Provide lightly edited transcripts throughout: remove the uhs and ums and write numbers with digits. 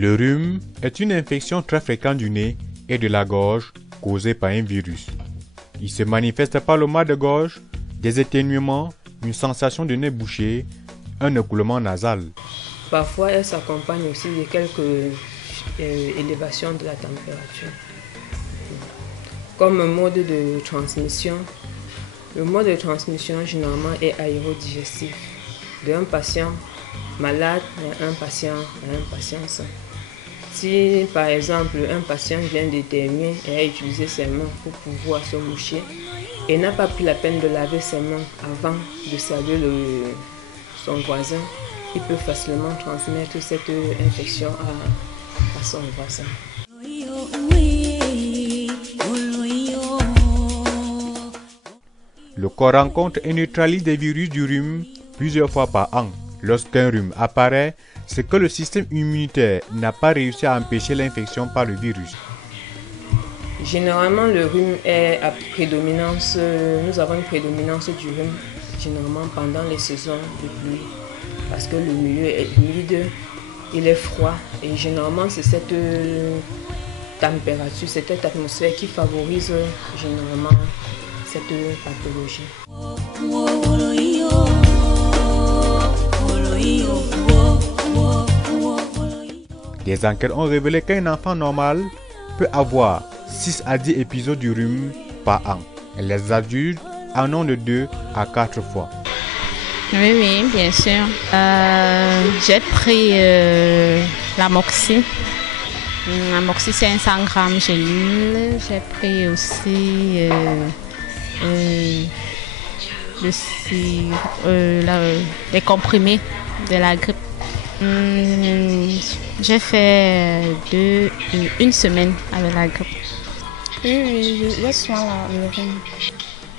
Le rhume est une infection très fréquente du nez et de la gorge causée par un virus. Il se manifeste par le mal de gorge, des éternuements, une sensation de nez bouché, un écoulement nasal. Parfois, elle s'accompagne aussi de quelques élévations de la température. Comme mode de transmission, le mode de transmission généralement est aérodigestif, d'un patient malade à un patient sain. Si par exemple un patient vient d'éternuer et a utilisé ses mains pour pouvoir se moucher et n'a pas pris la peine de laver ses mains avant de saluer son voisin, il peut facilement transmettre cette infection à son voisin. Le corps rencontre et neutralise des virus du rhume plusieurs fois par an. Lorsqu'un rhume apparaît, c'est que le système immunitaire n'a pas réussi à empêcher l'infection par le virus. Généralement, le rhume est à prédominance. Nous avons une prédominance du rhume généralement pendant les saisons de pluie, parce que le milieu est humide, il est froid et généralement c'est cette température, cette atmosphère qui favorise généralement cette pathologie. Des enquêtes ont révélé qu'un enfant normal peut avoir 6 à 10 épisodes du rhume par an. Les adultes en ont de 2 à 4 fois. Oui, bien sûr. J'ai pris l'amoxy. L'amoxy, c'est un 100 grammes gélule. J'ai pris aussi les comprimés de la grippe. J'ai fait une semaine avec la grippe. Oui, je sois le rhume.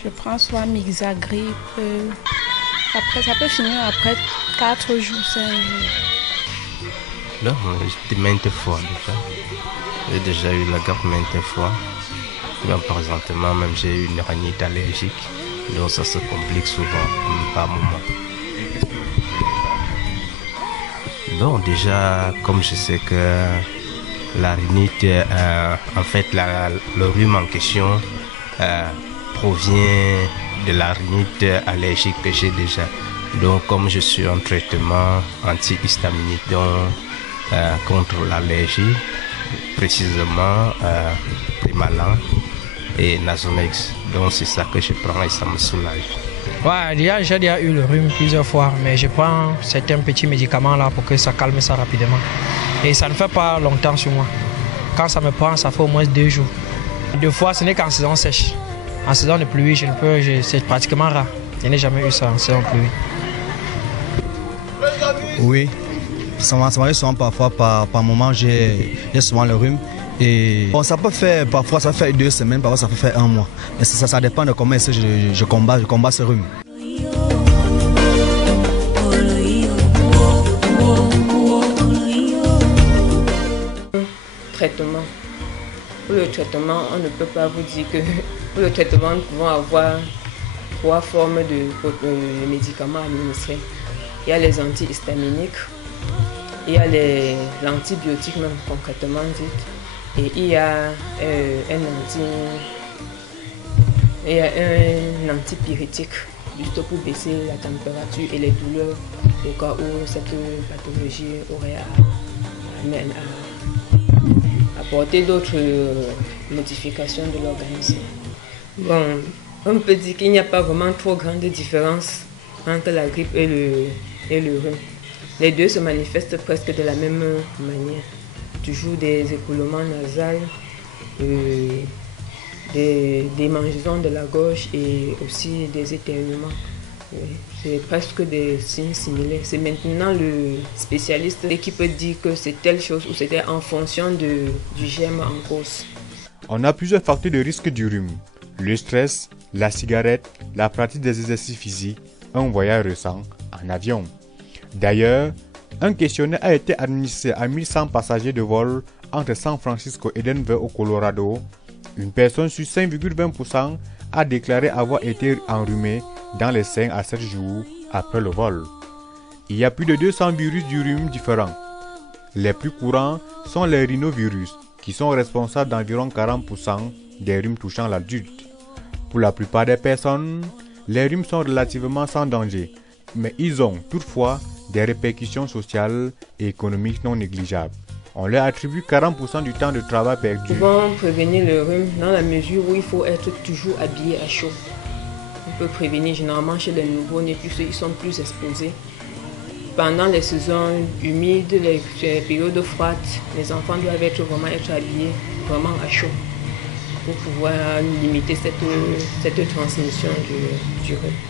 Je prends soit Mixagrippe. Après, ça peut finir après 4 jours, 5 jours. Non, maintes fois déjà. J'ai déjà eu la grippe maintes fois. Même présentement, même j'ai eu une rhinite allergique. Donc ça se complique souvent par moment. Bon, déjà, comme je sais que la rhinite, en fait, le rhume en question provient de la rhinite allergique que j'ai déjà. Donc, comme je suis en traitement antihistaminique contre l'allergie, précisément Primalan et Nasonex. Donc, c'est ça que je prends et ça me soulage. Ouais, j'ai déjà eu le rhume plusieurs fois, mais je prends certains petits médicaments là pour que ça calme ça rapidement. Et ça ne fait pas longtemps sur moi. Quand ça me prend, ça fait au moins 2 jours. 2 fois, ce n'est qu'en saison sèche. En saison de pluie, c'est pratiquement rare. Je n'ai jamais eu ça en saison de pluie. Oui, ça m'arrive souvent parfois, par moment, j'ai souvent le rhume. Et bon, ça peut faire, parfois ça fait 2 semaines, parfois ça peut faire 1 mois. Mais ça dépend de comment je combats ce rhume. Traitement. Pour le traitement, on ne peut pas vous dire que pour le traitement, nous pouvons avoir 3 formes de médicaments administrés. Il y a les antihistaminiques, il y a l'antibiotique même concrètement dit, et il y a un antipyrétique, juste pour baisser la température et les douleurs au cas où cette pathologie aurait à apporter d'autres modifications de l'organisme. Bon, on peut dire qu'il n'y a pas vraiment trop grande différence entre la grippe et le rhume. Les deux se manifestent presque de la même manière. Toujours des écoulements nasales, des démangeaisons de la gorge et aussi des éternuements. C'est presque des signes similaires. C'est maintenant le spécialiste qui peut dire que c'est telle chose ou c'était en fonction du germe en cause. On a plusieurs facteurs de risque du rhume. Le stress, la cigarette, la pratique des exercices physiques, un voyage récent en avion. D'ailleurs, un questionnaire a été administré à 1100 passagers de vol entre San Francisco et Denver au Colorado. Une personne sur 5,20% a déclaré avoir été enrhumée dans les 5 à 7 jours après le vol. Il y a plus de 200 virus du rhume différents. Les plus courants sont les rhinovirus, qui sont responsables d'environ 40% des rhumes touchant l'adulte. Pour la plupart des personnes, les rhumes sont relativement sans danger, mais ils ont toutefois des répercussions sociales et économiques non négligeables. On leur attribue 40% du temps de travail perdu. Pouvons prévenir le rhume dans la mesure où il faut être toujours habillé à chaud. On peut prévenir généralement chez les nouveaux-nés puisqu'ils sont plus exposés. Pendant les saisons humides, les périodes froides, les enfants doivent vraiment être habillés vraiment à chaud pour pouvoir limiter cette transmission du rhume.